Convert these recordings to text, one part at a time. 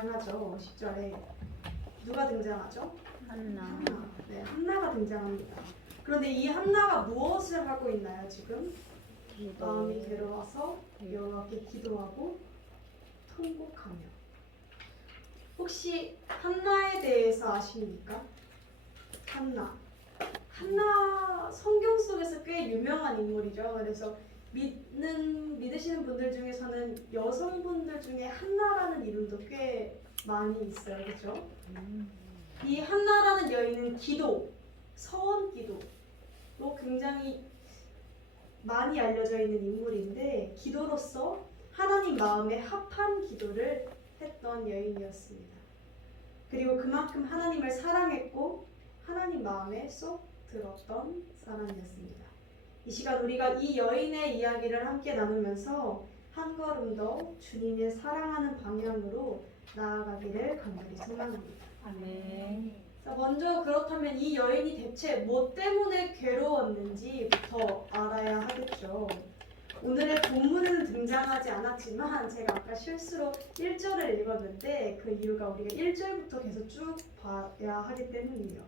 등장하죠. 10절에 누가 등장하죠? 한나. 네, 한나가 등장합니다. 그런데 이 한나가 무엇을 하고 있나요? 지금 마음이 괴로워서 여호와께 기도하고 통곡하며. 혹시 한나에 대해서 아십니까? 한나 성경 속에서 꽤 유명한 인물이죠. 그래서 믿으시는 분들 중에서는 여성분들 중에 한나라는 이름도 꽤 많이 있어요. 그렇죠? 이 한나라는 여인은 기도, 서원 기도로 굉장히 많이 알려져 있는 인물인데 기도로서 하나님 마음에 합한 기도를 했던 여인이었습니다. 그리고 그만큼 하나님을 사랑했고 하나님 마음에 쏙 들었던 사람이었습니다. 이 시간 우리가 이 여인의 이야기를 함께 나누면서 한 걸음 더 주님의 사랑하는 방향으로 나아가기를 간절히 소망합니다. 아멘. 자, 먼저 그렇다면 이 여인이 대체 뭐 때문에 괴로웠는지부터 알아야 하겠죠. 오늘의 본문에는 등장하지 않았지만 제가 아까 실수로 1절을 읽었는데 그 이유가 우리가 1절부터 계속 쭉 봐야 하기 때문이에요.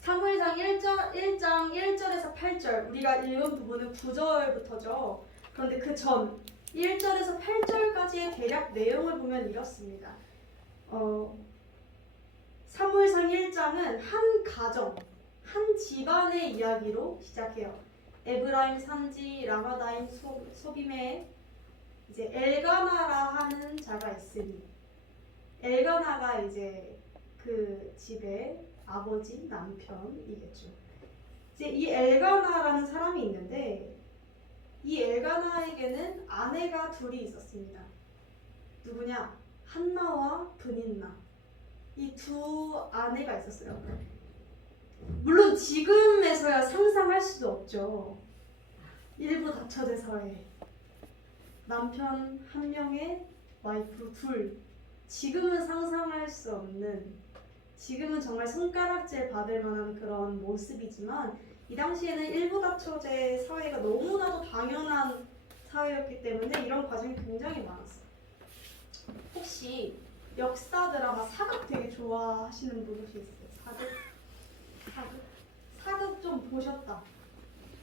사무엘상 1장 1절에서 8절 우리가 읽은 부분은 9절부터죠. 그런데 그 전 1절에서 8절까지의 대략 내용을 보면 이렇습니다. 사무엘상 1장은 한 가정, 한 집안의 이야기로 시작해요. 에브라임 산지 라마다임 소빔에 이제 엘가나라 하는 자가 있으니 엘가나가 이제 그 집의 아버지 남편이겠죠. 이제 이 엘가나라는 사람이 있는데 이 엘가나에게는 아내가 둘이 있었습니다. 누구냐? 한나와 브닌나. 이 두 아내가 있었어요. 물론 지금에서야 상상할 수도 없죠. 일부 다처제사회 남편 한 명에 와이프 둘. 지금은 상상할 수 없는, 지금은 정말 손가락질 받을 만한 그런 모습이지만 이 당시에는 일부 다처제 사회가 너무나도 당연한 사회였기 때문에 이런 과정이 굉장히 많았어요. 혹시 역사 드라마 사극 되게 좋아하시는 분 혹시 있어요? 사극 좀 보셨다.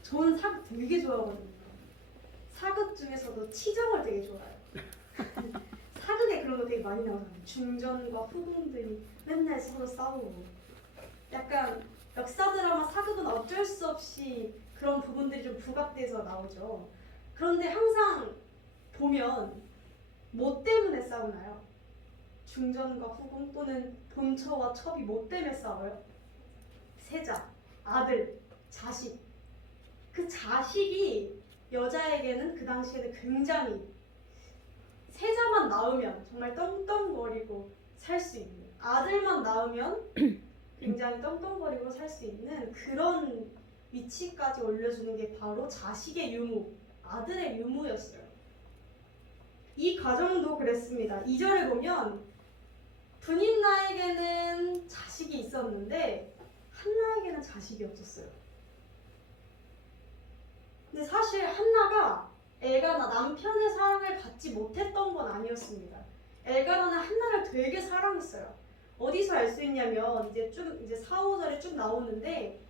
저는 사극 되게 좋아하거든요. 사극 중에서도 치정을 되게 좋아해요. 사극에 그런 거 되게 많이 나오잖아요. 중전과 후궁들이 맨날 서로 싸우고. 약간 역사 드라마 사극은 어쩔 수 없이 그런 부분들이 좀 부각돼서 나오죠. 그런데 항상 보면 뭐 때문에 싸우나요? 중전과 후궁 또는 본처와 첩이 뭐 때문에 싸워요? 세자, 아들, 자식. 그 자식이 여자에게는 그 당시에는 굉장히 세자만 낳으면 정말 떵떵거리고 살 수 있는, 아들만 낳으면 굉장히 떵떵거리고 살 수 있는 그런 위치까지 올려주는 게 바로 자식의 유무, 아들의 유무였어요. 이 가정도 그랬습니다. 2절에 보면 브닌나에게는 자식이 있었는데 한나에게는 자식이 없었어요. 근데 사실 한나가 엘가나 남편의 사랑을 받지 못했던 건 아니었습니다. 엘가나는 한나를 되게 사랑했어요. 어디서 알 수 있냐면 이제 4, 5절에 쭉 나오는데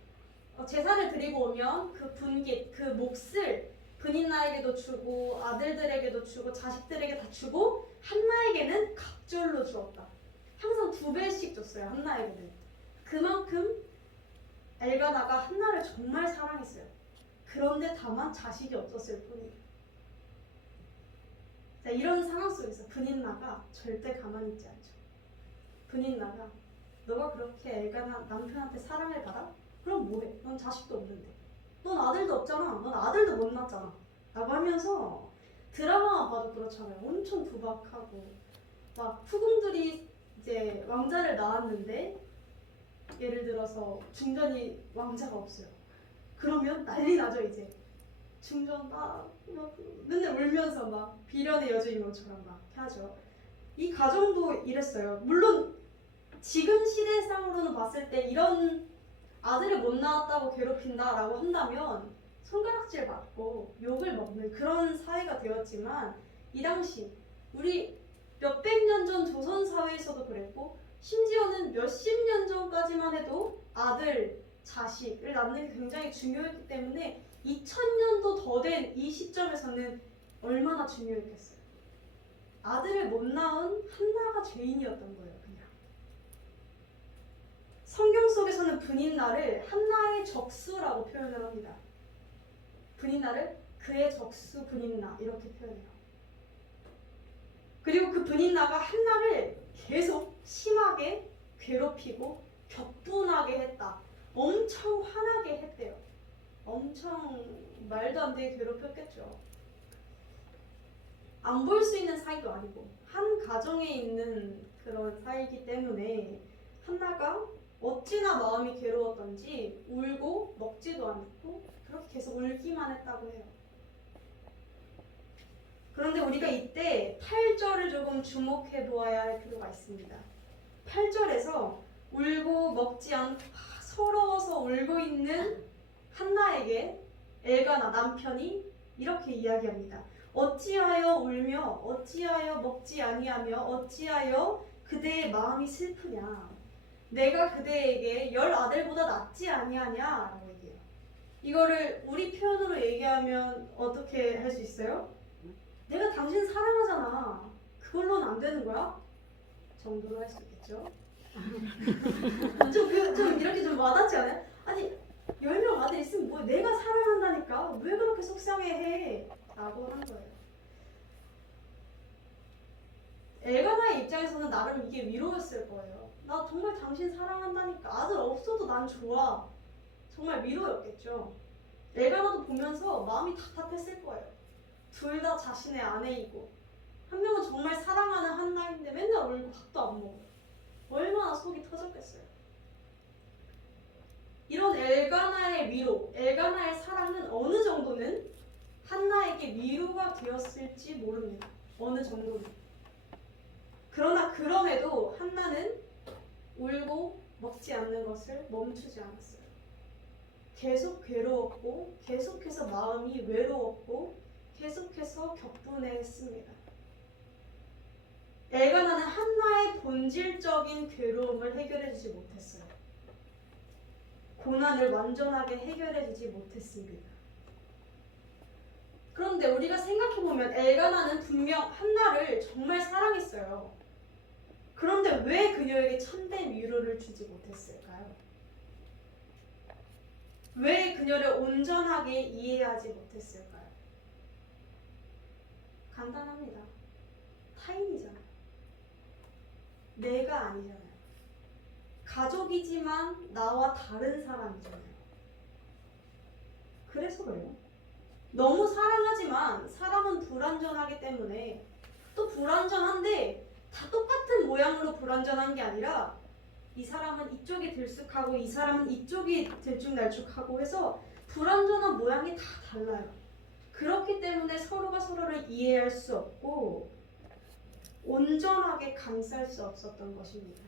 제사를 드리고 오면 그 분깃, 그 몫을 브닌나에게도 주고 아들들에게도 주고 자식들에게 다 주고 한나에게는 갑절로 주었다. 항상 2배씩 줬어요. 한나에게는. 그만큼 엘가나가 한나를 정말 사랑했어요. 그런데 다만 자식이 없었을 뿐이에요. 자, 이런 상황 속에서 브닌나가 절대 가만히 있지 않죠. 브닌나가 너가 그렇게 엘가나 남편한테 사랑을 받아? 그럼 뭐해? 넌 자식도 없는데. 넌 아들도 없잖아. 넌 아들도 못 낳았잖아. 라고 하면서 드라마만 봐도 그렇잖아요. 엄청 구박하고 막 후궁들이 이제 왕자를 낳았는데 예를 들어서 중전이 왕자가 없어요. 그러면 난리 나죠. 이제 중전 막 맨날 울면서 막 비련의 여주인공처럼 막 하죠. 이 가정도 이랬어요. 물론 지금 시대상으로는 봤을 때 이런 아들을 못 낳았다고 괴롭힌다라고 한다면 손가락질 받고 욕을 먹는 그런 사회가 되었지만 이 당시 우리 몇백 년 전 조선 사회에서도 그랬고 심지어는 몇십 년 전까지만 해도 아들, 자식을 낳는 게 굉장히 중요했기 때문에 2000년도 더 된 이 시점에서는 얼마나 중요했겠어요. 아들을 못 낳은 한나가 죄인이었던 거예요. 그냥. 성경 속에서는 분인나를 한나의 적수라고 표현을 합니다. 분인나를 그의 적수 분인나 이렇게 표현해요. 그리고 그 분인나가 한나를 계속 심하게 괴롭히고 격분하게 했다. 엄청 화나게 했대요. 엄청 말도 안 되게 괴롭혔겠죠. 안 볼 수 있는 사이도 아니고 한 가정에 있는 그런 사이이기 때문에 한나가 어찌나 마음이 괴로웠던지 울고 먹지도 않고 그렇게 계속 울기만 했다고 해요. 그런데 우리가 이때 8절을 조금 주목해 보아야 할 필요가 있습니다. 8절에서 울고 먹지 않고 서러워서 울고 있는 한나에게 엘가나 남편이 이렇게 이야기합니다. 어찌하여 울며 어찌하여 먹지 아니하며 어찌하여 그대의 마음이 슬프냐. 내가 그대에게 10 아들보다 낫지 아니하냐 라고 얘기해요. 이거를 우리 표현으로 얘기하면 어떻게 할 수 있어요? 내가 당신 사랑하잖아. 그걸로는 안 되는 거야? 정도로 할 수 있겠죠? 좀 이렇게 좀 와닿지 않아요? 아니 10명 아들 있으면 뭐 내가 사랑한다니까 왜 그렇게 속상해해? 라고 한 거예요. 엘가나의 입장에서는 나름 이게 위로였을 거예요. 나 정말 당신 사랑한다니까 아들 없어도 난 좋아. 정말 위로였겠죠. 엘가나도 보면서 마음이 답답했을 거예요. 둘 다 자신의 아내이고 한 명은 정말 사랑하는 한나인데 맨날 울고 밥도 안 먹어. 얼마나 속이 터졌겠어요. 이런 엘가나의 위로, 엘가나의 사랑은 어느 정도는 한나에게 위로가 되었을지 모릅니다. 어느 정도는. 그러나 그럼에도 한나는 울고 먹지 않는 것을 멈추지 않았어요. 계속 괴로웠고 계속해서 마음이 외로웠고 계속해서 격분해했습니다. 엘가나는 한나의 본질적인 괴로움을 해결해주지 못했어요. 고난을 완전하게 해결해주지 못했습니다. 그런데 우리가 생각해보면 엘가나는 분명 한나를 정말 사랑했어요. 그런데 왜 그녀에게 참된 위로를 주지 못했을까요? 왜 그녀를 온전하게 이해하지 못했을까요? 간단합니다. 타인이잖아요. 내가 아니잖아요. 가족이지만 나와 다른 사람이잖아요. 그래서 그래요. 너무 사랑하지만 사람은 불완전하기 때문에 또 불완전한데 다 똑같은 모양으로 불완전한 게 아니라 이 사람은 이쪽이 들쑥하고 이 사람은 이쪽이 들쭉날쭉하고 해서 불완전한 모양이 다 달라요. 그렇기 때문에 서로가 서로를 이해할 수 없고 온전하게 감쌀 수 없었던 것입니다.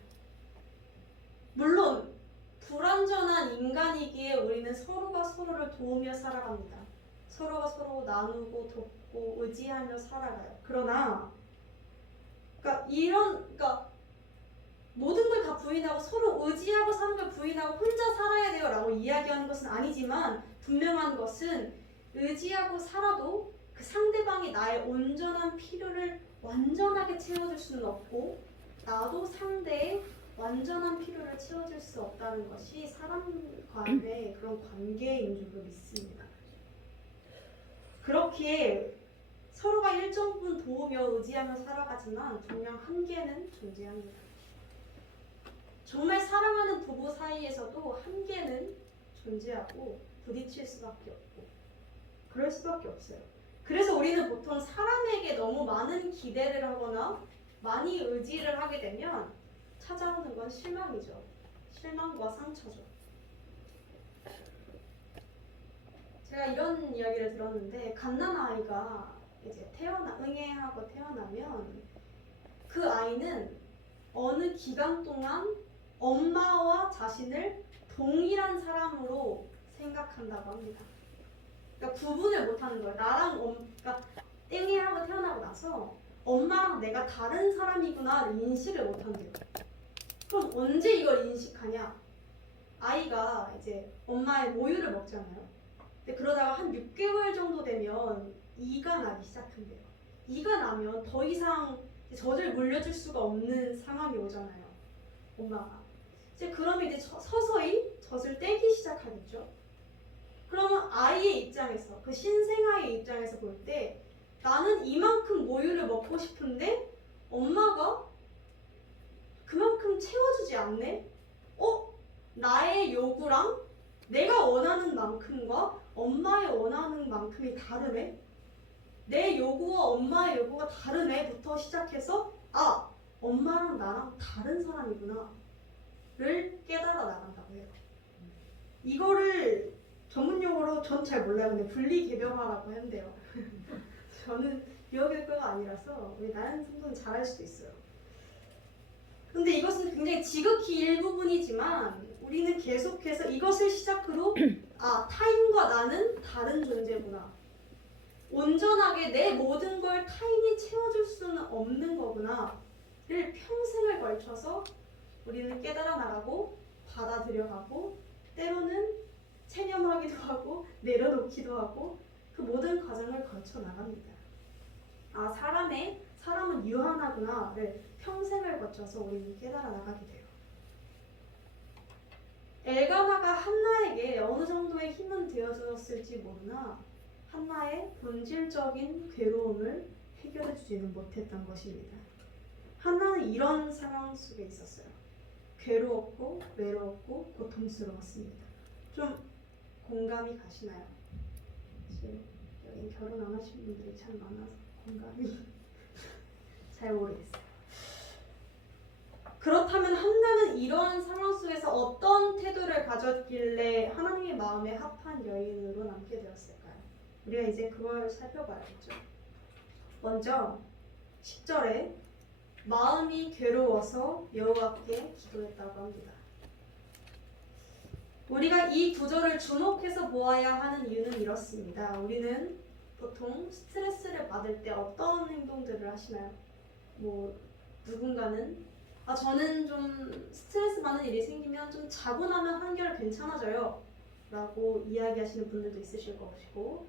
물론 불완전한 인간이기에 우리는 서로가 서로를 도우며 살아갑니다. 서로가 서로 나누고 돕고 의지하며 살아가요. 그러나 그러니까 모든 걸 다 부인하고 서로 의지하고 사는 걸 부인하고 혼자 살아야 돼요 라고 이야기하는 것은 아니지만 분명한 것은 의지하고 살아도 그 상대방이 나의 온전한 필요를 완전하게 채워줄 수는 없고 나도 상대의 완전한 필요를 채워줄 수 없다는 것이 사람과의 그런 관계인 줄로 믿습니다. 그렇기에 서로가 일정 부분 도우며 의지하며 살아가지만 분명 한계는 존재합니다. 정말 사랑하는 부부 사이에서도 한계는 존재하고 부딪힐 수밖에 없고 그럴 수밖에 없어요. 그래서 우리는 보통 사람에게 너무 많은 기대를 하거나 많이 의지를 하게 되면 찾아오는 건 실망이죠. 실망과 상처죠. 제가 이런 이야기를 들었는데 갓난아이가 이제 응애하고 태어나면 그 아이는 어느 기간 동안 엄마와 자신을 동일한 사람으로 생각한다고 합니다. 그러니까 구분을 못하는 거예요. 그러니까 응애하고 태어나고 나서 엄마랑 내가 다른 사람이구나를 인식을 못한대요. 그럼 언제 이걸 인식하냐? 아이가 이제 엄마의 모유를 먹잖아요. 근데 그러다가 한 6개월 정도 되면 이가 나기 시작한대요. 이가 나면 더 이상 젖을 물려줄 수가 없는 상황이 오잖아요. 엄마가. 이제 그러면 이제 서서히 젖을 떼기 시작하겠죠. 그러면 아이의 입장에서, 그 신생아의 입장에서 볼 때 나는 이만큼 모유를 먹고 싶은데 엄마가 그만큼 채워주지 않네? 나의 요구랑 내가 원하는 만큼과 엄마의 원하는 만큼이 다르네? 내 요구와 엄마의 요구가 다르네부터 시작해서 엄마랑 나랑 다른 사람이구나 를 깨달아 나간다고 해요. 이거를 전문용어로 전 잘 몰라요. 근데 분리개별화라고 한대요. 저는 유아교육과가 아니라서 우리 나연 선생님 잘할 수도 있어요. 근데 이것은 굉장히 지극히 일부분이지만 우리는 계속해서 이것을 시작으로 타인과 나는 다른 존재구나. 온전하게 내 모든 걸 타인이 채워줄 수는 없는 거구나를 평생을 걸쳐서 우리는 깨달아 나가고 받아들여가고 때로는 체념하기도 하고 내려놓기도 하고 그 모든 과정을 거쳐 나갑니다. 사람은 유한하구나를 평생을 거쳐서 우리는 깨달아 나가게 돼요. 엘가나가 한나에게 어느 정도의 힘은 되어주었을지 모르나 한나의 본질적인 괴로움을 해결해 주지는 못했던 것입니다. 한나는 이런 상황 속에 있었어요. 괴로웠고 외로웠고 고통스러웠습니다. 좀 공감이 가시나요? 사실 여기 결혼 안 하신 분들이 참 많아서 공감이 잘 모르겠어요. 그렇다면 한나는 이러한 상황 속에서 어떤 태도를 가졌길래 하나님의 마음에 합한 여인으로 남게 되었을까요? 우리가 이제 그걸 살펴봐야겠죠. 먼저 10절에 마음이 괴로워서 여호와께 기도했다고 합니다. 우리가 이 구절을 주목해서 보아야 하는 이유는 이렇습니다. 우리는 보통 스트레스를 받을 때 어떤 행동들을 하시나요? 누군가는 저는 좀 스트레스 받는 일이 생기면 좀 자고 나면 한결 괜찮아져요 라고 이야기하시는 분들도 있으실 것이고,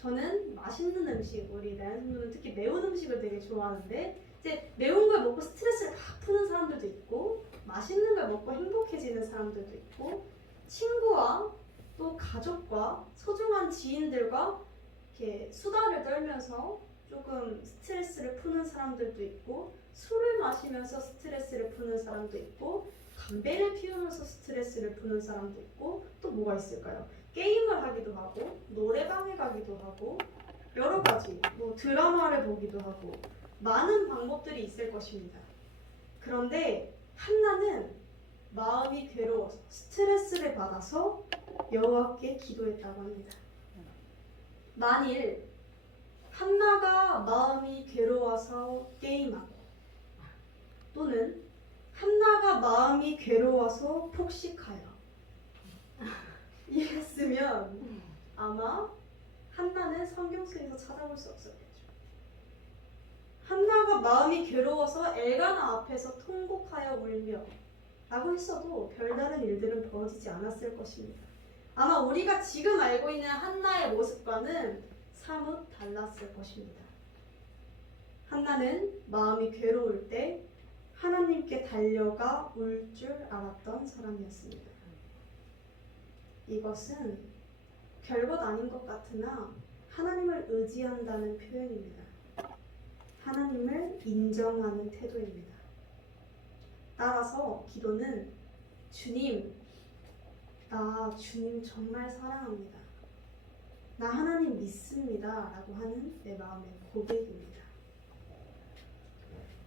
저는 맛있는 음식, 우리 나연 선수는 특히 매운 음식을 되게 좋아하는데 이제 매운 걸 먹고 스트레스를 팍 푸는 사람들도 있고, 맛있는 걸 먹고 행복해지는 사람들도 있고, 친구와 또 가족과 소중한 지인들과 이렇게 수다를 떨면서 조금 스트레스를 푸는 사람들도 있고, 술을 마시면서 스트레스를 푸는 사람도 있고, 담배를 피우면서 스트레스를 푸는 사람도 있고, 또 뭐가 있을까요? 게임을 하기도 하고, 노래방에 가기도 하고, 여러 가지 드라마를 보기도 하고 많은 방법들이 있을 것입니다. 그런데 한나는 마음이 괴로워서 스트레스를 받아서 여호와께 기도했다고 합니다. 만일 한나가 마음이 괴로워서 게임하고 또는 한나가 마음이 괴로워서 폭식하여 이랬으면 아마 한나는 성경 속에서 찾아볼 수 없었겠죠. 한나가 마음이 괴로워서 엘가나 앞에서 통곡하여 울며 라고 했어도 별다른 일들은 벌어지지 않았을 것입니다. 아마 우리가 지금 알고 있는 한나의 모습과는 사뭇 달랐을 것입니다. 한나는 마음이 괴로울 때 하나님께 달려가 울 줄 알았던 사람이었습니다. 이것은 별것 아닌 것 같으나 하나님을 의지한다는 표현입니다. 하나님을 인정하는 태도입니다. 따라서 기도는 주님, 나 주님 정말 사랑합니다. 나 하나님 믿습니다. 라고 하는 내 마음의 고백입니다.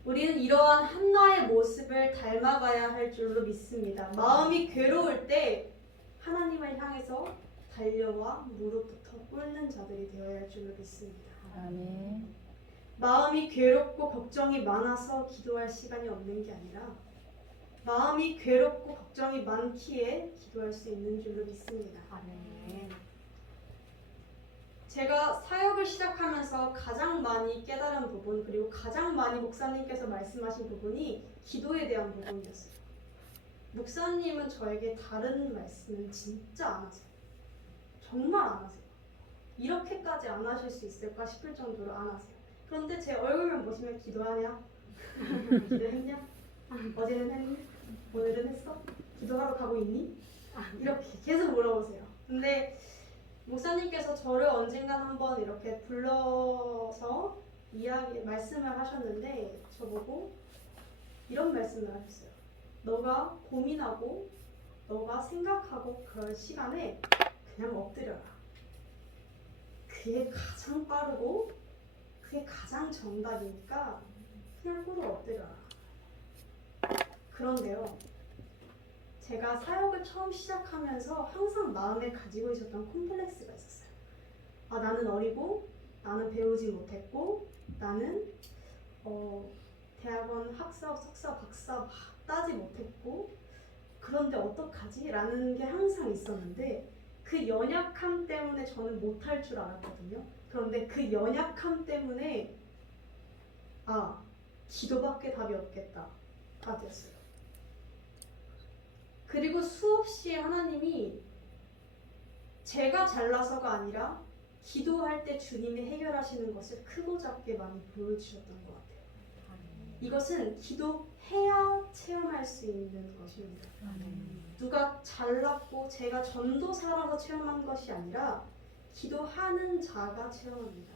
우리는 이러한 한나의 모습을 닮아가야 할 줄로 믿습니다. 마음이 괴로울 때 하나님을 향해서 달려와 무릎부터 꿇는 자들이 되어야 할 줄로 믿습니다. 아멘. 마음이 괴롭고 걱정이 많아서 기도할 시간이 없는 게 아니라 마음이 괴롭고 걱정이 많기에 기도할 수 있는 줄로 믿습니다. 아멘. 제가 사역을 시작하면서 가장 많이 깨달은 부분, 그리고 가장 많이 목사님께서 말씀하신 부분이 기도에 대한 부분이었어요. 목사님은 저에게 다른 말씀은 진짜 안 하세요. 정말 안 하세요. 이렇게까지 안 하실 수 있을까 싶을 정도로 안 하세요. 그런데 제 얼굴만 보시면 기도하냐? 기도했냐? 어제는 했니? 오늘은 했어? 기도하러 가고 있니? 이렇게 계속 물어보세요. 근데 목사님께서 저를 언젠간 한번 이렇게 불러서 말씀을 하셨는데 저보고 이런 말씀을 하셨어요. 너가 고민하고 너가 생각하고 그럴 시간에 그냥 엎드려라. 그게 가장 빠르고 그게 가장 정답이니까 그냥 꿇어 엎드려라. 그런데요, 제가 사역을 처음 시작하면서 항상 마음에 가지고 있었던 콤플렉스가 있었어요. 아, 나는 어리고 나는 배우지 못했고 나는 대학원 학사, 석사, 박사 막 따지 못했고 그런데 어떡하지? 라는 게 항상 있었는데 그 연약함 때문에 저는 못할 줄 알았거든요. 그런데 그 연약함 때문에 기도밖에 답이 없겠다 가 됐어요. 그리고 수없이 하나님이 제가 잘나서가 아니라 기도할 때 주님이 해결하시는 것을 크고 작게 많이 보여주셨던 것 같아요. 이것은 기도해야 체험할 수 있는 것입니다. 누가 잘났고 제가 전도사라서 체험한 것이 아니라 기도하는 자가 체험합니다.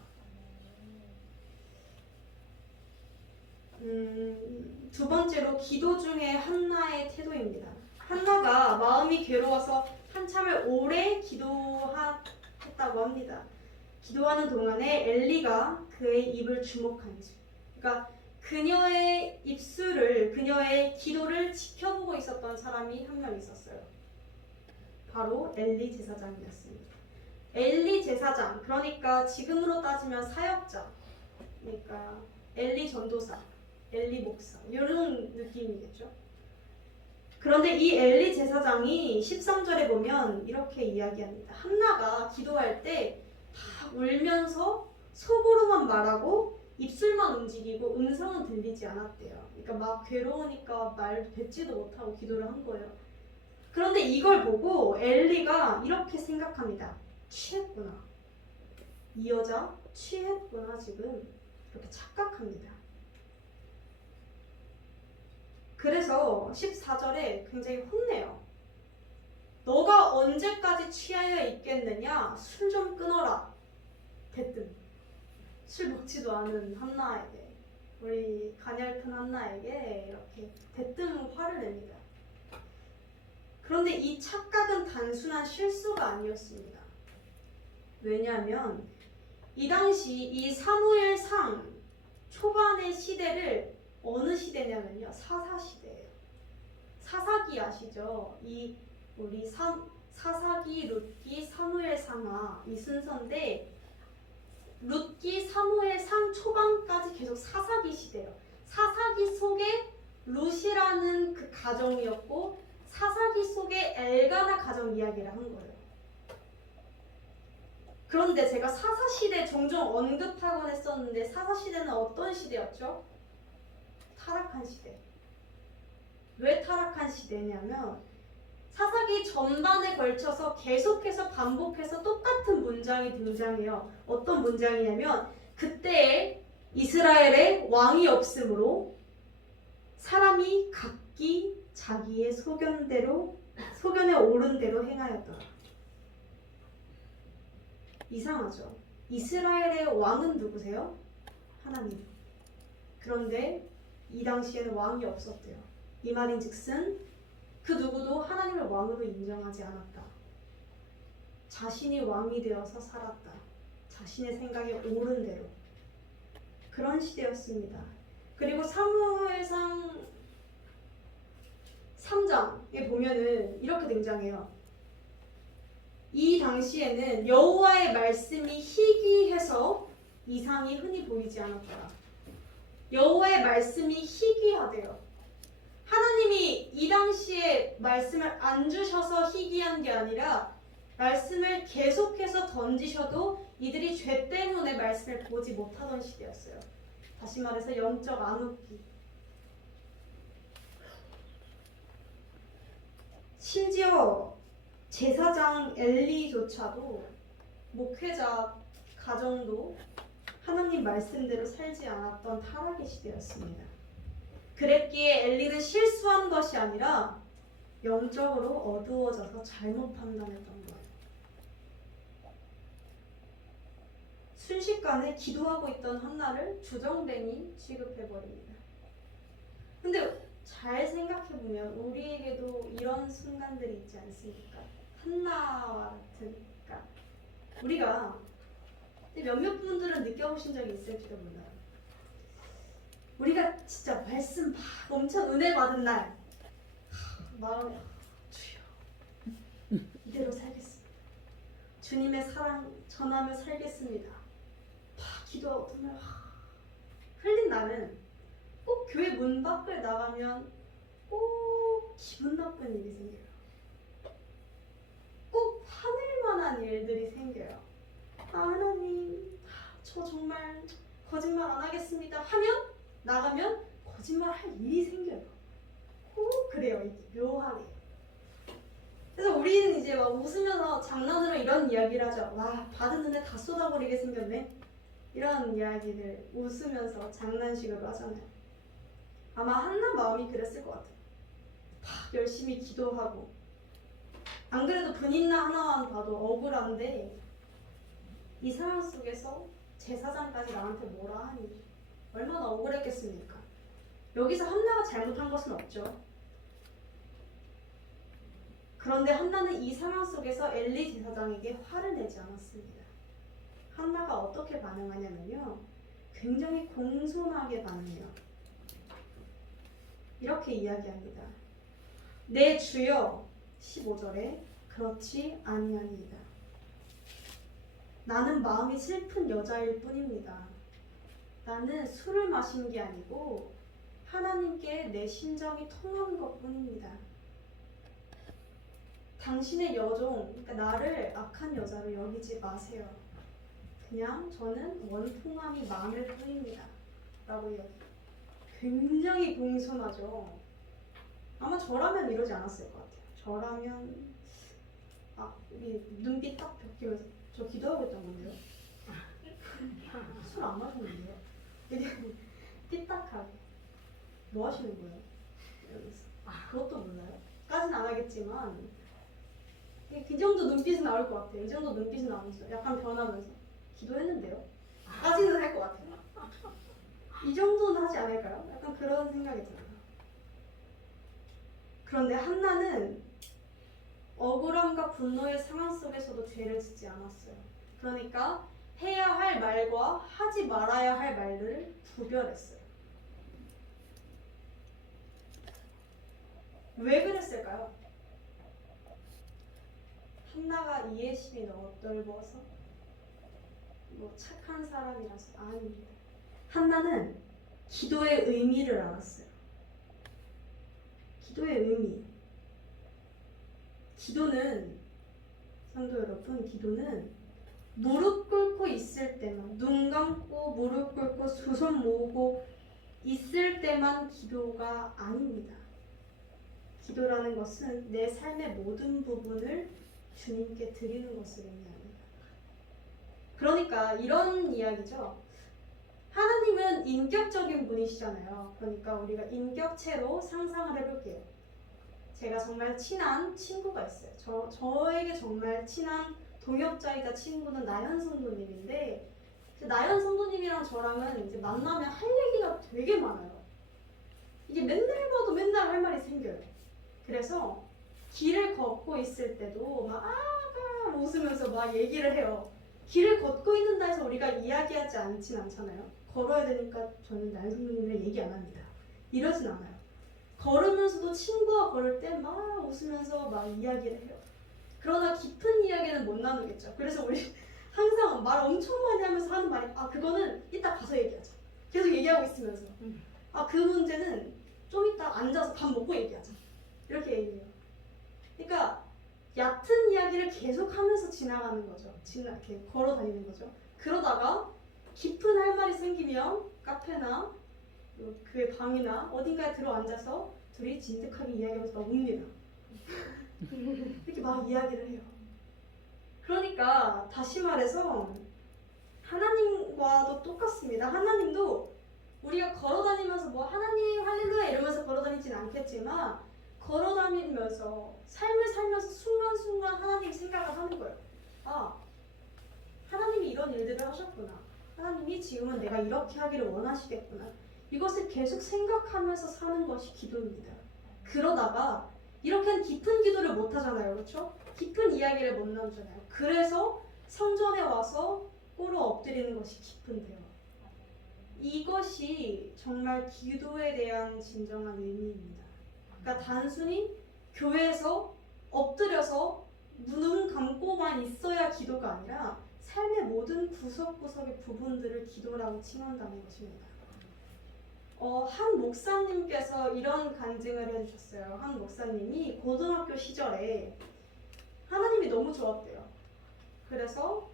두 번째로 기도 중에 한나의 태도입니다. 한나가 마음이 괴로워서 한참을 오래 기도했다고 합니다. 기도하는 동안에 엘리가 그의 입을 주목하죠. 그러니까 그녀의 입술을, 그녀의 기도를 지켜보고 있었던 사람이 한 명 있었어요. 바로 엘리 제사장이었습니다. 엘리 제사장, 그러니까 지금으로 따지면 사역자, 그러니까 엘리 전도사, 엘리 목사, 이런 느낌이겠죠. 그런데 이 엘리 제사장이 13절에 보면 이렇게 이야기합니다. 한나가 기도할 때 다 울면서 속으로만 말하고 입술만 움직이고 음성은 들리지 않았대요. 그러니까 막 괴로우니까 말 뱉지도 못하고 기도를 한 거예요. 그런데 이걸 보고 엘리가 이렇게 생각합니다. 취했구나. 이 여자 취했구나 지금. 이렇게 착각합니다. 그래서 14절에 굉장히 혼내요. 너가 언제까지 취하여 있겠느냐? 술 좀 끊어라. 대뜸. 술 먹지도 않은 한나에게, 우리 가냘픈 한나에게 이렇게 대뜸 화를 냅니다. 그런데 이 착각은 단순한 실수가 아니었습니다. 왜냐하면 이 당시 이 사무엘상 초반의 시대를 어느 시대냐면요, 사사시대예요. 사사기 아시죠? 우리 사사기, 룻기, 사무엘상하 이 순서인데 룻기, 사무엘상 초반까지 계속 사사기 시대예요. 사사기 속에 룻이라는 그 가정이었고 사사기 속에 엘가나 가정 이야기를 한 거예요. 그런데 제가 사사시대 종종 언급하곤 했었는데 사사시대는 어떤 시대였죠? 타락한 시대. 왜 타락한 시대냐면 사사기 전반에 걸쳐서 계속해서 반복해서 똑같은 문장이 등장해요. 어떤 문장이냐면 그때에 이스라엘에 왕이 없으므로 사람이 각기 자기의 소견에 옳은 대로 행하였더라. 이상하죠? 이스라엘의 왕은 누구세요? 하나님. 그런데 이 당시에는 왕이 없었대요. 이 말인즉슨 그 누구도 하나님을 왕으로 인정하지 않았다. 자신이 왕이 되어서 살았다. 자신의 생각에 옳은 대로. 그런 시대였습니다. 그리고 사무엘상 3장에 보면은 이렇게 등장해요. 이 당시에는 여호와의 말씀이 희귀해서 이상이 흔히 보이지 않았다. 여호와의 말씀이 희귀하대요. 하나님이 이 당시에 말씀을 안 주셔서 희귀한 게 아니라 말씀을 계속해서 던지셔도 이들이 죄 때문에 말씀을 보지 못하던 시대였어요. 다시 말해서 영적 암흑기. 심지어 제사장 엘리조차도 목회자 가정도 하나님 말씀대로 살지 않았던 타락의 시대였습니다. 그랬기에 엘리는 실수한 것이 아니라 영적으로 어두워져서 잘못 판단했던 거예요. 순식간에 기도하고 있던 한나를 주정뱅이 취급해버립니다. 근데 잘 생각해보면 우리에게도 이런 순간들이 있지 않습니까? 한나와 같은. 그러니까 우리가 몇몇 분들은 느껴보신 적이 있을지도 몰라요. 우리가 진짜 말씀 막 엄청 은혜 받은 날 마음에 주여 이대로 살겠습니다. 주님의 사랑 전하며 살겠습니다. 막 기도하고 정말 흘린 날은 꼭 교회 문 밖을 나가면 꼭 기분 나쁜 일이 생겨요. 꼭 화낼 만한 일들이 생겨요. 하나님, 저 정말 거짓말 안 하겠습니다 하면 나가면 거짓말 할 일이 생겨요. 꼭 그래요. 이게 묘하게. 그래서 우리는 이제 막 웃으면서 장난으로 이런 이야기를 하죠. 와, 받은 은혜 다 쏟아버리게 생겼네. 이런 이야기를 웃으면서 장난식으로 하잖아요. 아마 한나 마음이 그랬을 것 같아요. 막 열심히 기도하고. 안 그래도 분인나 하나만 봐도 억울한데 이 상황 속에서 제사장까지 나한테 뭐라 하니 얼마나 억울했겠습니까? 여기서 한나가 잘못한 것은 없죠. 그런데 한나는 이 상황 속에서 엘리 제사장에게 화를 내지 않았습니다. 한나가 어떻게 반응하냐면요. 굉장히 공손하게 반응해요. 이렇게 이야기합니다. 내 주여 15절에 그렇지 아니하니이다. 나는 마음이 슬픈 여자일 뿐입니다. 나는 술을 마신 게 아니고 하나님께 내 심정이 통한 것 뿐입니다. 당신의 여종, 그러니까 나를 악한 여자로 여기지 마세요. 그냥 저는 원통함이 많을 뿐입니다. 라고 이야기해요. 굉장히 공손하죠. 아마 저라면 이러지 않았을 것 같아요. 저라면 우리 눈빛 딱 벽히면서 저 기도하고 있던 건데요. 술 안 마셨는데요. 되게 삐딱하게 뭐 하시는 거예요? 이러면서 그것도 몰라요? 까진 안 하겠지만 이 정도 눈빛은 나올 것 같아요. 이 정도 눈빛은 나오면서 약간 변하면서 기도했는데요? 까지는 할 것 같아요. 이 정도는 하지 않을까요? 약간 그런 생각이 들어요. 그런데 한나는 억울함과 분노의 상황 속에서도 죄를 짓지 않았어요. 그러니까 해야 할 말과 하지 말아야 할 말들을 구별했어요. 왜 그랬을까요? 한나가 이해심이 넓어서 착한 사람이라서 아닙니다. 한나는 기도의 의미를 알았어요. 기도의 의미. 기도는 성도 여러분, 기도는 무릎 꿇고 있을 때만, 눈 감고 무릎 꿇고 두 손 모으고 있을 때만 기도가 아닙니다. 기도라는 것은 내 삶의 모든 부분을 주님께 드리는 것을 의미합니다. 그러니까 이런 이야기죠. 하나님은 인격적인 분이시잖아요. 그러니까 우리가 인격체로 상상을 해볼게요. 제가 정말 친한 친구가 있어요. 저에게 정말 친한 동역자이자 친구는 나연 성도님인데, 나연 성도님이랑 저랑은 이제 만나면 할 얘기가 되게 많아요. 이게 맨날 봐도 맨날 할 말이 생겨요. 그래서 길을 걷고 있을 때도 막 웃으면서 막 얘기를 해요. 길을 걷고 있는다 해서 우리가 이야기하지 않잖아요. 걸어야 되니까 저는 나연 성도님이랑 얘기 안 합니다. 이러진 않아요. 걸으면서도 친구와 걸을 때 막 웃으면서 막 이야기를 해요. 그러나 깊은 이야기는 못 나누겠죠. 그래서 우리 항상 말 엄청 많이 하면서 하는 말이 그거는 이따 가서 얘기하자. 계속 얘기하고 있으면서 그 문제는 좀 이따 앉아서 밥 먹고 얘기하자. 이렇게 얘기해요. 그러니까 얕은 이야기를 일을 계속하면서 지나가는 거죠. 이렇게 걸어 다니는 거죠. 그러다가 깊은 할 말이 생기면 카페나 그의 방이나 어딘가에 들어앉아서 둘이 진득하게 이야기하면서 막 웁니다. 이렇게 막 이야기를 해요. 그러니까 다시 말해서 하나님과도 똑같습니다. 하나님도 우리가 걸어다니면서 뭐 하나님 할렐루야 이러면서 걸어다니진 않겠지만 걸어다니면서 삶을 살면서 순간순간 하나님 생각을 하는 거예요. 아, 하나님이 이런 일들을 하셨구나. 하나님이 지금은 내가 이렇게 하기를 원하시겠구나. 이것을 계속 생각하면서 사는 것이 기도입니다. 그러다가 이렇게는 깊은 기도를 못 하잖아요. 그렇죠? 깊은 이야기를 못 나누잖아요. 그래서 성전에 와서 꿇어 엎드리는 것이 깊은 대화. 이것이 정말 기도에 대한 진정한 의미입니다. 그러니까 단순히 교회에서 엎드려서 눈 감고만 있어야 기도가 아니라 삶의 모든 구석구석의 부분들을 기도라고 칭한다는 것입니다. 한 목사님께서 이런 간증을 해주셨어요. 한 목사님이 고등학교 시절에 하나님이 너무 좋았대요. 그래서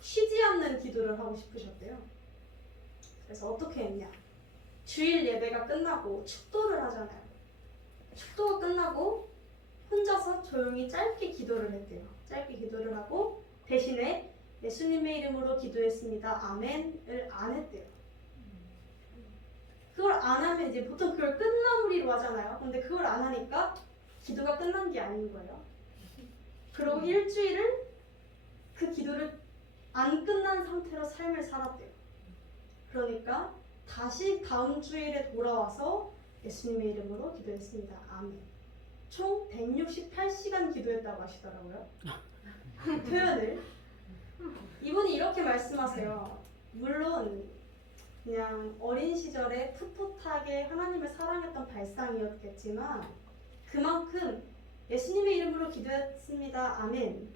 쉬지 않는 기도를 하고 싶으셨대요. 그래서 어떻게 했냐? 주일 예배가 끝나고 축도를 하잖아요. 축도가 끝나고 혼자서 조용히 짧게 기도를 했대요. 짧게 기도를 하고 대신에 예수님의 이름으로 기도했습니다. 아멘을 안 했대요. 그걸 안 하면 이제 보통 그걸 끝마무리로 하잖아요. 근데 그걸 안 하니까 기도가 끝난 게 아닌 거예요. 그리고 일주일을 그 기도를 안 끝난 상태로 삶을 살았대요. 그러니까 다시 다음 주일에 돌아와서 예수님의 이름으로 기도했습니다. 아멘. 총 168시간 기도했다고 하시더라고요. 표현을. 이분이 이렇게 말씀하세요. 물론 그냥 어린 시절에 풋풋하게 하나님을 사랑했던 발상이었겠지만 그만큼 예수님의 이름으로 기도했습니다. 아멘.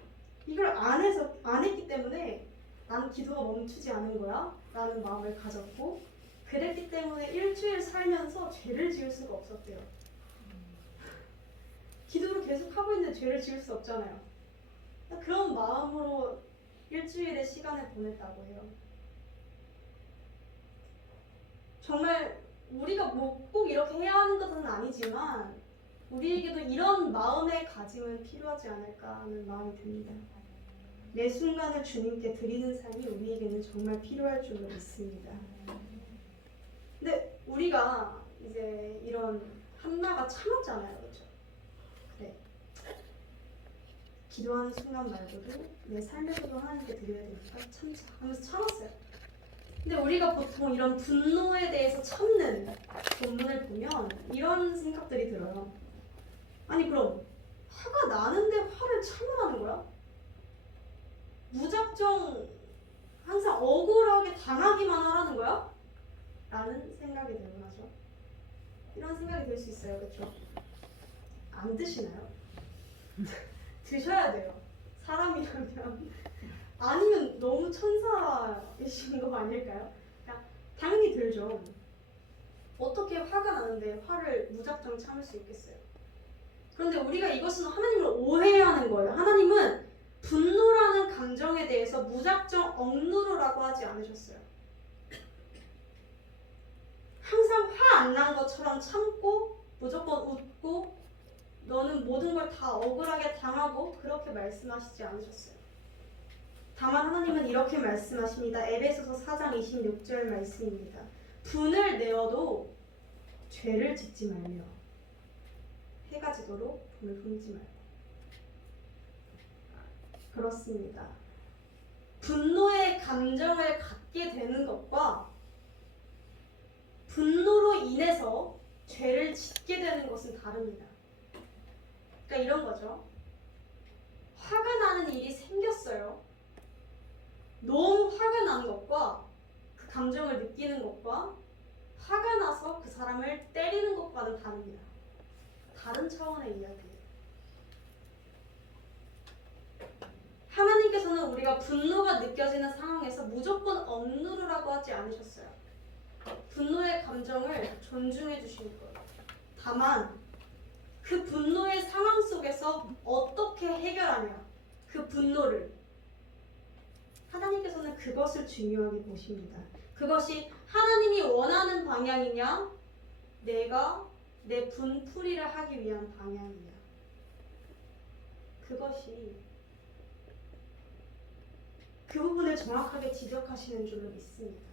이걸 안 했기 때문에 나는 기도가 멈추지 않은 거야 라는 마음을 가졌고 그랬기 때문에 일주일 살면서 죄를 지을 수가 없었대요. 기도를 계속 하고 있는데 죄를 지을 수 없잖아요. 그런 마음으로 일주일의 시간을 보냈다고 해요. 정말 우리가 뭐 꼭 이렇게 해야 하는 것은 아니지만 우리에게도 이런 마음의 가짐은 필요하지 않을까 하는 마음이 듭니다. 매 순간을 주님께 드리는 삶이 우리에게는 정말 필요할 줄로 믿습니다. 근데 우리가 이제 이런 한나가 참았잖아요. 그렇죠? 그래. 기도하는 순간 말고도 내 삶에서도 하나님께 드려야 되니까 참자 하면서 참았어요. 근데 우리가 보통 이런 분노에 대해서 참는 본문을 보면 이런 생각들이 들어요. 아니 그럼 화가 나는데 화를 참으라는 거야? 무작정 항상 억울하게 당하기만 하라는 거야? 라는 생각이 들곤 하죠. 이런 생각이 들 수 있어요. 그렇죠? 안 드시나요? 드셔야 돼요. 사람이라면. 아니면 너무 천사이신 거 아닐까요? 그러니까 당연히 들죠. 어떻게 화가 나는데 화를 무작정 참을 수 있겠어요? 그런데 우리가 이것은 하나님을 오해하는 거예요. 하나님은 분노라는 감정에 대해서 무작정 억누르라고 하지 않으셨어요. 항상 화 안 난 것처럼 참고 무조건 웃고 너는 모든 걸 다 억울하게 당하고 그렇게 말씀하시지 않으셨어요. 다만 하나님은 이렇게 말씀하십니다. 에베소서 4장 26절 말씀입니다. 분을 내어도 죄를 짓지 말며 해가 지도록 분을 품지 말고. 그렇습니다. 분노의 감정을 갖게 되는 것과 분노로 인해서 죄를 짓게 되는 것은 다릅니다. 그러니까 이런 거죠. 화가 나는 일이 생겼어요. 너무 화가 난 것과 그 감정을 느끼는 것과 화가 나서 그 사람을 때리는 것과는 다릅니다. 다른 차원의 이야기예요. 하나님께서는 우리가 분노가 느껴지는 상황에서 무조건 억누르라고 하지 않으셨어요. 분노의 감정을 존중해 주시는 거예요. 다만 그 분노의 상황 속에서 어떻게 해결하냐, 그 분노를 하나님께서는 그것을 중요하게 보십니다. 그것이 하나님이 원하는 방향이냐, 내가 내 분풀이를 하기 위한 방향이냐, 그것이 그 부분을 정확하게 지적하시는 줄로 믿습니다.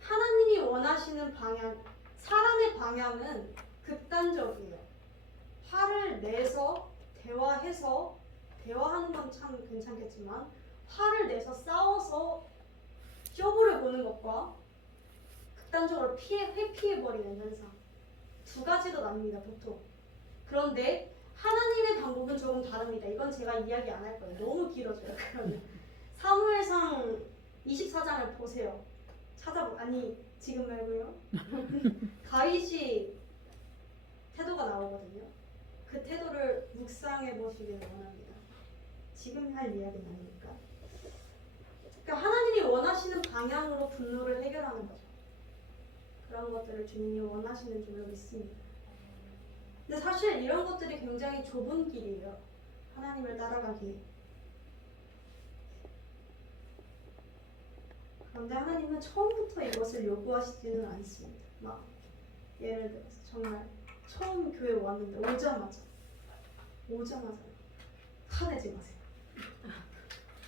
하나님이 원하시는 방향, 사람의 방향은 극단적이에요. 화를 내서 대화하는 건 참 괜찮겠지만 화를 내서 싸워서 쇼부를 보는 것과 극단적으로 회피해버리는 현상, 두 가지도 납니다, 보통. 그런데 하나님의 방법은 조금 다릅니다. 이건 제가 이야기 안 할 거예요. 너무 길어져요. 그러면 사무엘상 24장을 보세요. 아니 지금 말고요. 다윗이 태도가 나오거든요. 그 태도를 묵상해 보시길 원합니다. 지금 할 이야기는 아니니까. 그러니까 하나님이 원하시는 방향으로 분노를 해결하는 거죠. 그런 것들을 주님이 원하시는 줄로 믿습니다. 근데 사실 이런 것들이 굉장히 좁은 길이에요. 하나님을 따라가기에. 그런데 하나님은 처음부터 이것을 요구하시지는 않습니다. 막 예를 들어서 정말 처음 교회 왔는데 오자마자 화내지 마세요.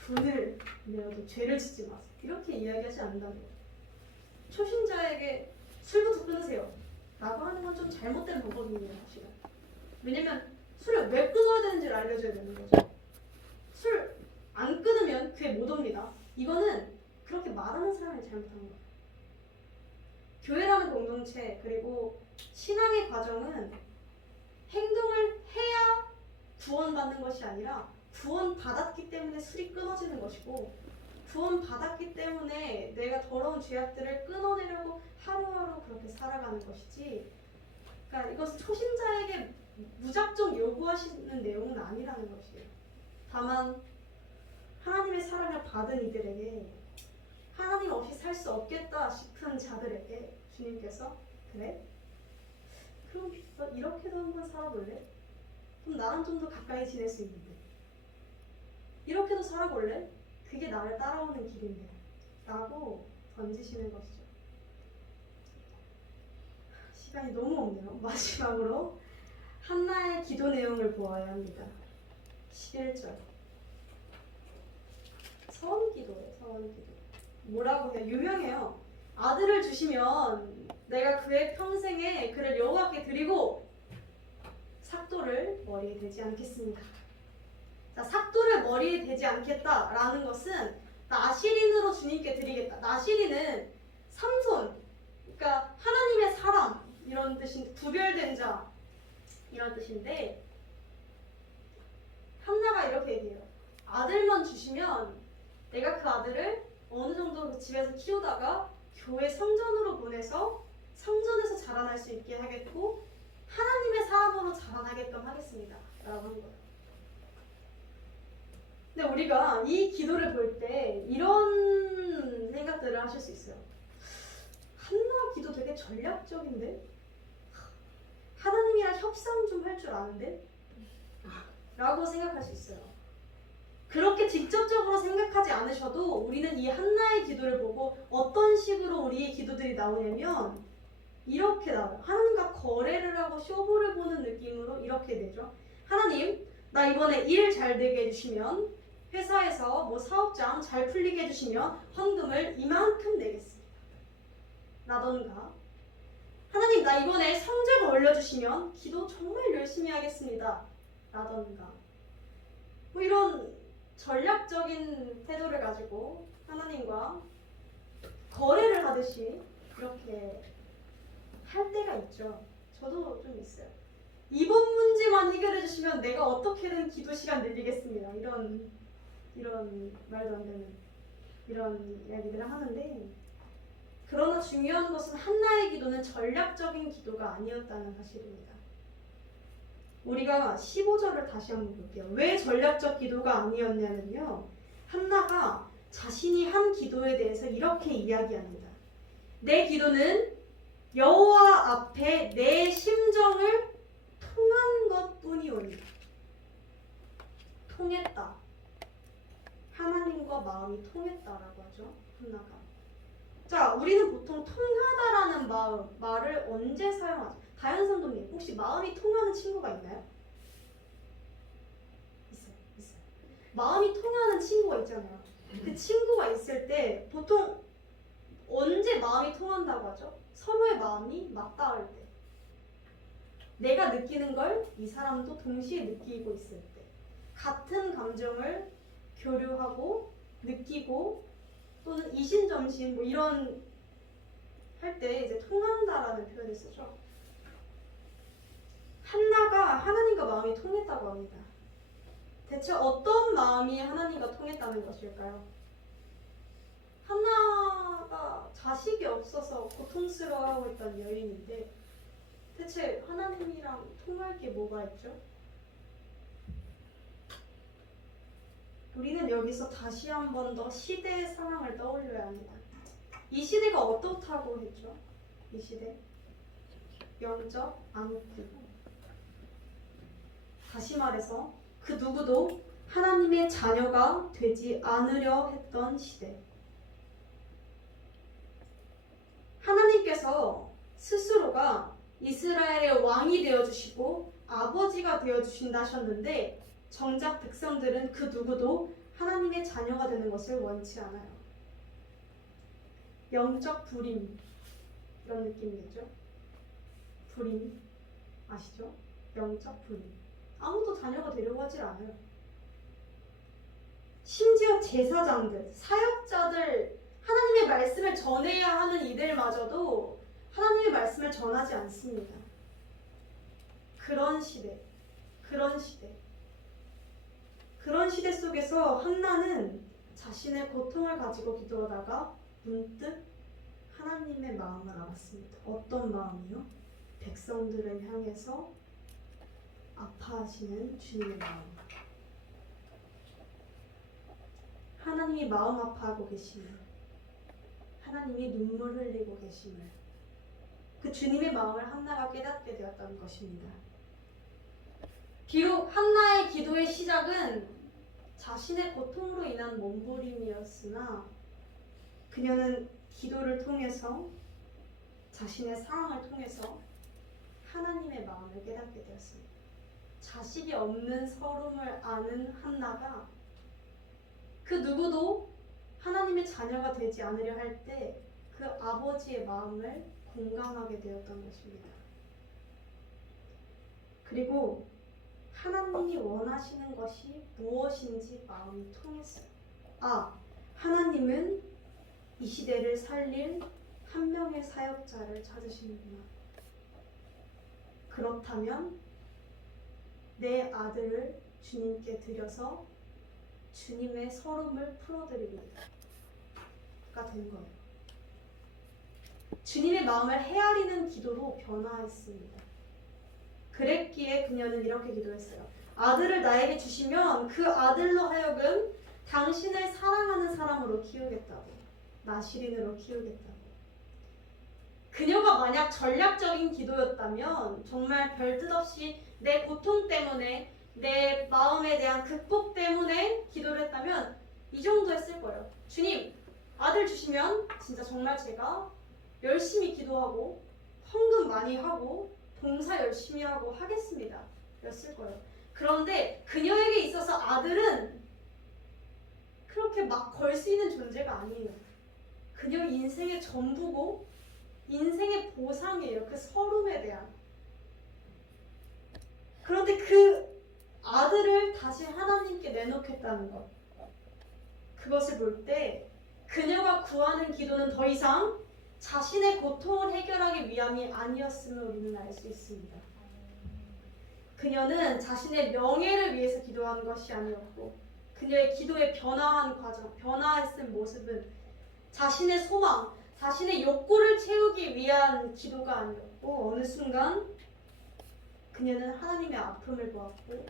분을 내어도 죄를 짓지 마세요. 이렇게 이야기하지 않는다는 거예요. 초신자에게 술부터 끊으세요 라고 하는 건 좀 잘못된 방법입니다. 사실은. 왜냐면 술을 왜 끊어야 되는지를 알려줘야 되는 거죠. 술 안 끊으면 교회 못 옵니다. 이거는 그렇게 말하는 사람이 잘못한 거예요. 교회라는 공동체, 그리고 신앙의 과정은 행동을 해야 구원받는 것이 아니라 구원받았기 때문에 술이 끊어지는 것이고, 구원받았기 때문에 내가 더러운 죄악들을 끊어내려고 하루하루 그렇게 살아가는 것이지, 그러니까 이것은 초신자에게 무작정 요구하시는 내용은 아니라는 것이에요. 다만 하나님의 사랑을 받은 이들에게, 하나님 없이 살 수 없겠다 싶은 자들에게 주님께서 그래? 그럼 너 이렇게도 한번 살아볼래? 그럼 나랑 좀 더 가까이 지낼 수 있는데 이렇게도 살아볼래? 그게 나를 따라오는 길인데 라고 던지시는 것이죠. 시간이 너무 없네요. 마지막으로 한나의 기도 내용을 보아야 합니다. 11절 서원기도예요. 서원기도. 뭐라고 해요? 유명해요. 아들을 주시면 내가 그의 평생에 그를 여호와께 드리고 삭도를 머리에 대지 않겠습니다. 자, 삭도를 머리에 대지 않겠다라는 것은 나시린으로 주님께 드리겠다. 나시린은 삼손, 그러니까 하나님의 사람 이런 뜻인, 구별된 자 이런 뜻인데, 한나가 이렇게 얘기해요. 아들만 주시면 내가 그 아들을 어느 정도 집에서 키우다가 교회 성전으로 보내서 성전에서 자라날 수 있게 하겠고 하나님의 사람으로 자라나게끔 하겠습니다 라고 한 거예요. 근데 우리가 이 기도를 볼 때 이런 생각들을 하실 수 있어요. 한나 기도 되게 전략적인데? 하나님이랑 협상 좀 할 줄 아는데? 라고 생각할 수 있어요. 그렇게 직접적으로 생각하지 않으셔도 우리는 이 한나의 기도를 보고 어떤 식으로 우리의 기도들이 나오냐면 이렇게 나와요. 하나님과 거래를 하고 쇼부를 보는 느낌으로 이렇게 되죠. 하나님, 나 이번에 일 잘 되게 해주시면, 회사에서 뭐 사업장 잘 풀리게 해주시면 헌금을 이만큼 내겠습니다 라던가, 하나님, 나 이번에 성적 올려주시면 기도 정말 열심히 하겠습니다 라던가, 뭐 이런 전략적인 태도를 가지고 하나님과 거래를 하듯이 이렇게 할 때가 있죠. 저도 좀 있어요. 이번 문제만 해결해 주시면 내가 어떻게든 기도 시간 늘리겠습니다. 이런 말도 안 되는 이런 이야기들을 하는데, 그러나 중요한 것은 한나의 기도는 전략적인 기도가 아니었다는 사실입니다. 우리가 15절을 다시 한번 볼게요. 왜 전략적 기도가 아니었냐면요, 한나가 자신이 한 기도에 대해서 이렇게 이야기합니다. 내 기도는 여호와 앞에 내 심정을 통한 것뿐이오니. 통했다. 하나님과 마음이 통했다라고 하죠. 한나가. 자, 우리는 보통 통하다라는 말을 언제 사용하죠? 다현 선생님, 혹시 마음이 통하는 친구가 있나요? 있어요. 마음이 통하는 친구가 있잖아요. 그 친구가 있을 때 보통 언제 마음이 통한다고 하죠? 서로의 마음이 맞닿을 때. 내가 느끼는 걸 이 사람도 동시에 느끼고 있을 때. 같은 감정을 교류하고 느끼고 또는 이신점신 뭐 이런 할 때 이제 통한다라는 표현을 쓰죠. 한나가 하나님과 마음이 통했다고 합니다. 대체 어떤 마음이 하나님과 통했다는 것일까요? 한나가 자식이 없어서 고통스러워하고 있던 여인인데 대체 하나님이랑 통할 게 뭐가 있죠? 우리는 여기서 다시 한 번 더 시대의 상황을 떠올려야 합니다. 이 시대가 어떻다고 했죠? 이 시대 영적 암흑기. 다시 말해서 그 누구도 하나님의 자녀가 되지 않으려 했던 시대. 하나님께서 스스로가 이스라엘의 왕이 되어주시고 아버지가 되어주신다 하셨는데 정작 백성들은 그 누구도 하나님의 자녀가 되는 것을 원치 않아요. 영적 불임 이런 느낌이겠죠? 불임 아시죠? 영적 불임. 아무도 자녀가 되려고 하질 않아요. 심지어 제사장들, 사역자들, 하나님의 말씀을 전해야 하는 이들마저도 하나님의 말씀을 전하지 않습니다. 그런 시대 속에서 한나는 자신의 고통을 가지고 기도하다가 문득 하나님의 마음을 알았습니다. 어떤 마음이요? 백성들을 향해서 아파하시는 주님의 마음. 하나님이 마음 아파하고 계심을, 하나님이 눈물 흘리고 계심을, 그 주님의 마음을 한나가 깨닫게 되었다는 것입니다. 비록 한나의 기도의 시작은 자신의 고통으로 인한 몸부림이었으나 그녀는 기도를 통해서 자신의 상황을 통해서 하나님의 마음을 깨닫게 되었습니다. 자식이 없는 서름을 아는 한나가 그 누구도 하나님의 자녀가 되지 않으려 할 때 그 아버지의 마음을 공감하게 되었던 것입니다. 그리고 하나님이 원하시는 것이 무엇인지 마음이 통했어요. 아, 하나님은 이 시대를 살릴 한 명의 사역자를 찾으시는구나. 그렇다면 내 아들을 주님께 드려서 주님의 서름을 풀어드리겠다가 된 거예요. 주님의 마음을 헤아리는 기도로 변화했습니다. 그랬기에 그녀는 이렇게 기도했어요. 아들을 나에게 주시면 그 아들로 하여금 당신을 사랑하는 사람으로 키우겠다고. 나시린으로 키우겠다고. 그녀가 만약 전략적인 기도였다면 정말 별뜻 없이 내 고통 때문에 내 마음에 대한 극복 때문에 기도를 했다면 이 정도 했을 거예요. 주님, 아들 주시면 진짜 정말 제가 열심히 기도하고 헌금 많이 하고 봉사 열심히 하고 하겠습니다. 였을 거예요. 그런데 그녀에게 있어서 아들은 그렇게 막 걸 수 있는 존재가 아니에요. 그녀 인생의 전부고 인생의 보상이에요. 그 서름에 대한. 그런데 그 아들을 다시 하나님께 내놓겠다는 것. 그것을 볼 때 그녀가 구하는 기도는 더 이상 자신의 고통을 해결하기 위함이 아니었음을 우리는 알 수 있습니다. 그녀는 자신의 명예를 위해서 기도하는 것이 아니었고 그녀의 기도의 변화한 과정, 변화했을 모습은 자신의 소망, 자신의 욕구를 채우기 위한 기도가 아니었고 어느 순간 그녀는 하나님의 아픔을 보았고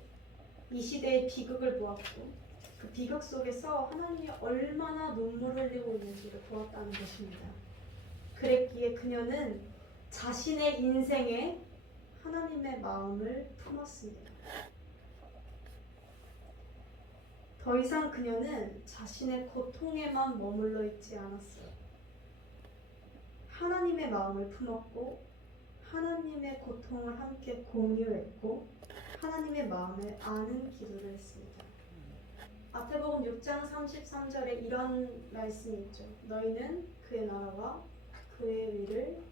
이 시대의 비극을 보았고 그 비극 속에서 하나님이 얼마나 눈물 흘리고 있는지를 보았다는 것입니다. 그랬기에 그녀는 자신의 인생에 하나님의 마음을 품었습니다. 더 이상 그녀는 자신의 고통에만 머물러 있지 않았어요. 하나님의 마음을 품었고 하나님의 고통을 함께 공유했고 하나님의 마음을 아는 기도를 했습니다. 마태복음 6장 33절에 이런 말씀이 있죠. 너희는 그의 나라와 그의 의를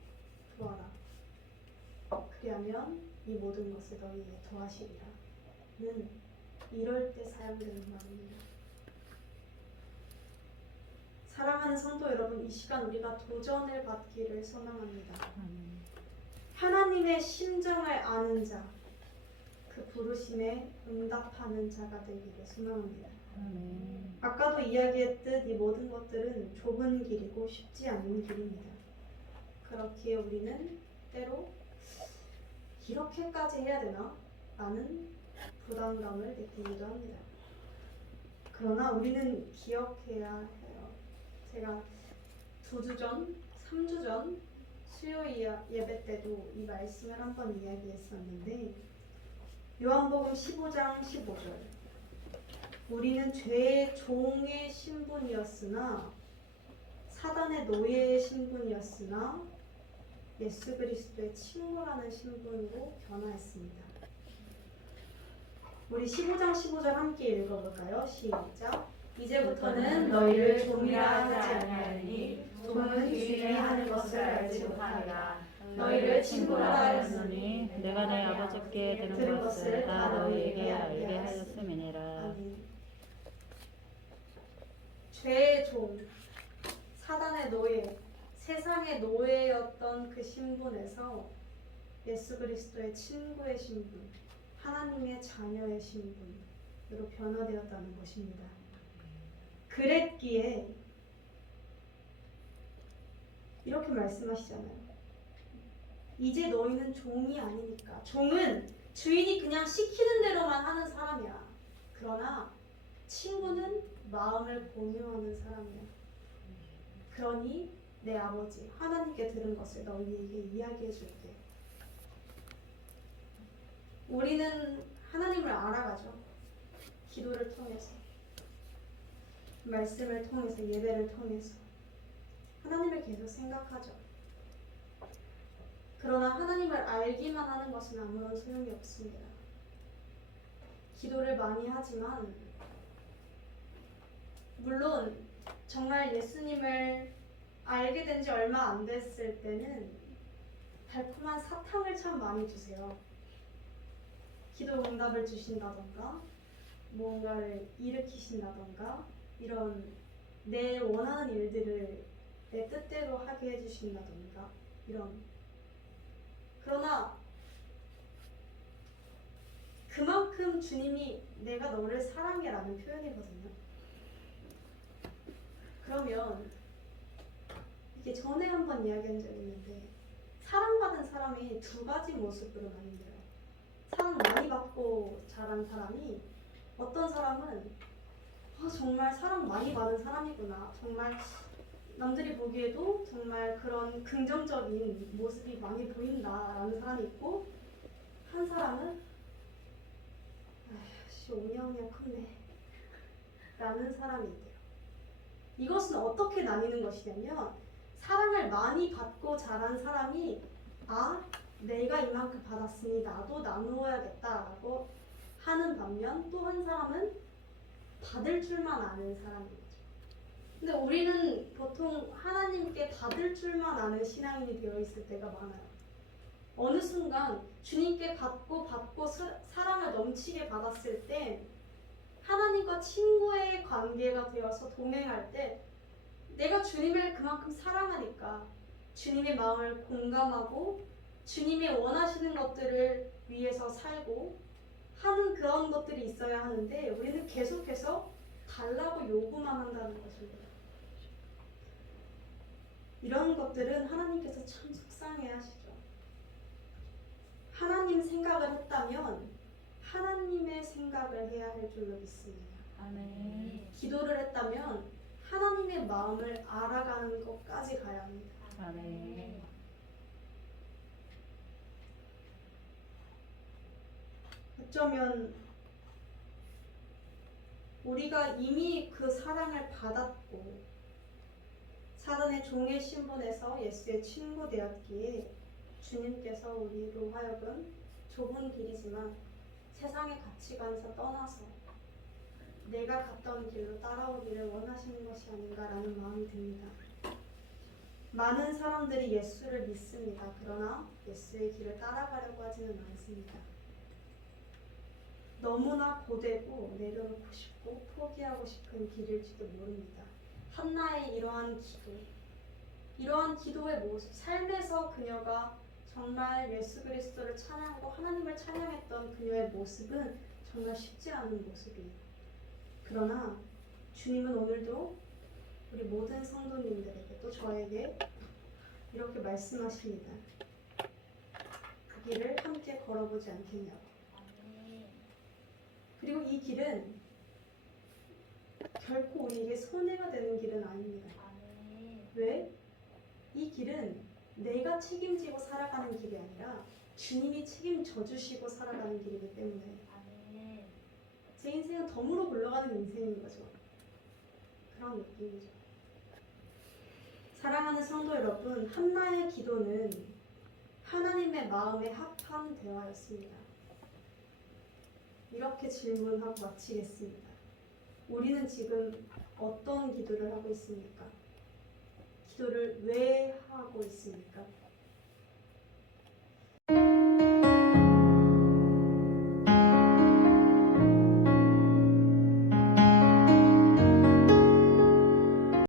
구하라. 그리하면 이 모든 것을 너희에게 더하시리라. 는 이럴 때 사용되는 말입니다. 사랑하는 성도 여러분, 이 시간 우리가 도전을 받기를 소망합니다. 하나님의 심정을 아는 자, 그 부르심에 응답하는 자가 되기를 소망합니다. 아까도 이야기했듯 이 모든 것들은 좁은 길이고 쉽지 않은 길입니다. 그렇기에 우리는 때로 이렇게까지 해야 되나? 라는 부담감을 느끼기도 합니다. 그러나 우리는 기억해야 해요. 제가 2주 전, 3주 전 수요 예배 때도 이 말씀을 한번 이야기했었는데 요한복음 15장 15절 우리는 죄의 종의 신분이었으나 사단의 노예의 신분이었으나 예수 그리스도의 친구라는 신분으로 변화했습니다. 우리 15장 15절 함께 읽어볼까요? 시작. 이제부터는 너희를 종이라 하지 아니하리니 종은 주인이 하는 것을 알지 못하리라. 너희를 친구라 하였으니 내가 내 아버지께 들은 것을 다 너희에게 알게 하였음이니라. 죄의 종, 사단의 노예, 세상의 노예였던 그 신분에서 예수 그리스도의 친구의 신분, 하나님의 자녀의 신분으로 변화되었다는 것입니다. 그랬기에 이렇게 말씀하시잖아요. 이제 너희는 종이 아니니까. 종은 주인이 그냥 시키는 대로만 하는 사람이야. 그러나 친구는 마음을 공유하는 사람이야. 그러니 내 아버지 하나님께 들은 것을 너희에게 이야기해 줄게. 우리는 하나님을 알아가죠. 기도를 통해서, 말씀을 통해서, 예배를 통해서 하나님을 계속 생각하죠. 그러나 하나님을 알기만 하는 것은 아무런 소용이 없습니다. 기도를 많이 하지만 물론 정말 예수님을 알게 된 지 얼마 안 됐을 때는 달콤한 사탕을 참 많이 주세요. 기도 응답을 주신다던가 뭔가를 일으키신다던가 이런 내 원하는 일들을 내 뜻대로 하게 해주신다던가 이런. 그러나 그만큼 주님이 내가 너를 사랑해 라는 표현이거든요. 그러면 이게 전에 한번 이야기한 적이 있는데 사랑받은 사람이 두 가지 모습으로 나뉜대요. 사랑 많이 받고 자란 사람이 어떤 사람은 정말 사랑 많이 받은 사람이구나. 정말 남들이 보기에도 정말 그런 긍정적인 모습이 많이 보인다라는 사람이 있고 한 사람은 오냐오냐 컸네 라는 사람이 있대요. 이것은 어떻게 나뉘는 것이냐면 사랑을 많이 받고 자란 사람이 내가 이만큼 받았으니 나도 나누어야겠다라고 하는 반면 또 한 사람은 받을 줄만 아는 사람인 거죠. 근데 우리는 보통 하나님께 받을 줄만 아는 신앙인이 되어 있을 때가 많아요. 어느 순간 주님께 받고 사랑을 넘치게 받았을 때 하나님과 친구의 관계가 되어서 동행할 때 내가 주님을 그만큼 사랑하니까 주님의 마음을 공감하고 주님이 원하시는 것들을 위해서 살고 하는 그런 것들이 있어야 하는데 우리는 계속해서 달라고 요구만 한다는 것입니다. 이런 것들은 하나님께서 참 속상해 하시죠. 하나님 생각을 했다면 하나님의 생각을 해야 할 줄로 믿습니다. 아멘. 기도를 했다면 하나님의 마음을 알아가는 것까지 가야 합니다. 아멘. 어쩌면 우리가 이미 그 사랑을 받았고 사단의 종의 신분에서 예수의 친구 되었기에 주님께서 우리로 하여금 좁은 길이지만 세상의 가치관에서 떠나서 내가 갔던 길로 따라오기를 원하시는 것이 아닌가라는 마음이 듭니다. 많은 사람들이 예수를 믿습니다. 그러나 예수의 길을 따라가려고 하지는 않습니다. 너무나 고되고 내려놓고 싶고 포기하고 싶은 길일지도 모릅니다. 한나의 이러한 기도의 모습, 삶에서 그녀가 정말 예수 그리스도를 찬양하고 하나님을 찬양했던 그녀의 모습은 정말 쉽지 않은 모습이에요. 그러나 주님은 오늘도 우리 모든 성도님들에게 또 저에게 이렇게 말씀하십니다. 그 길을 함께 걸어보지 않겠냐고. 그리고 이 길은 결코 우리에게 손해가 되는 길은 아닙니다. 왜? 이 길은 내가 책임지고 살아가는 길이 아니라 주님이 책임져 주시고 살아가는 길이기 때문에 제 인생은 덤으로 굴러가는 인생인 거죠. 그런 느낌이죠. 사랑하는 성도 여러분, 한나의 기도는 하나님의 마음에 합한 대화였습니다. 이렇게 질문하고 마치겠습니다. 우리는 지금 어떤 기도를 하고 있습니까? 기도를 왜 하고 있습니까?